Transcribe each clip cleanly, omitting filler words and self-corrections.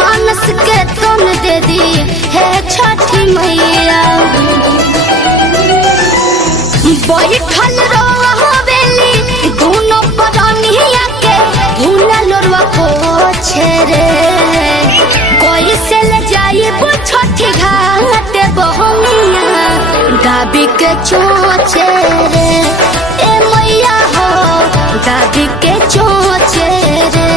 मानस के तुम दे दी है छठी मैया। बैठल रोवेली दोनों परानिया के भूना लोरवा पोछे रे। कोई से ले जाई वो छठी घाट बहनिया दाबी के चोचे रे। ए मैया हो दाबी के चोचे रे।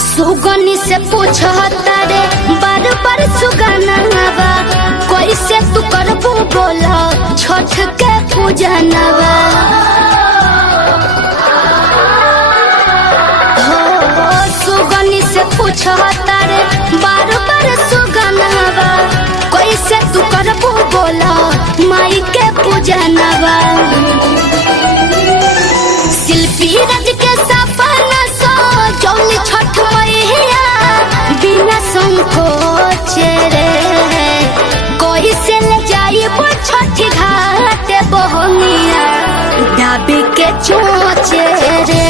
सुगनी से पूछो तारे बार बार सुगनावा कैसे तू करबू बोला छठ के पूजनवा। हो सुगनी से पूछो तारे बार बार सुगनावा कैसे तू करबू बोला माई के पूजनवा। शिल्पी रज के सपना सो जौली छठ मैया बिना संकोच रे। कोई से ले जाई वो छठी घाट बहनिया दाबी के चोचे रे।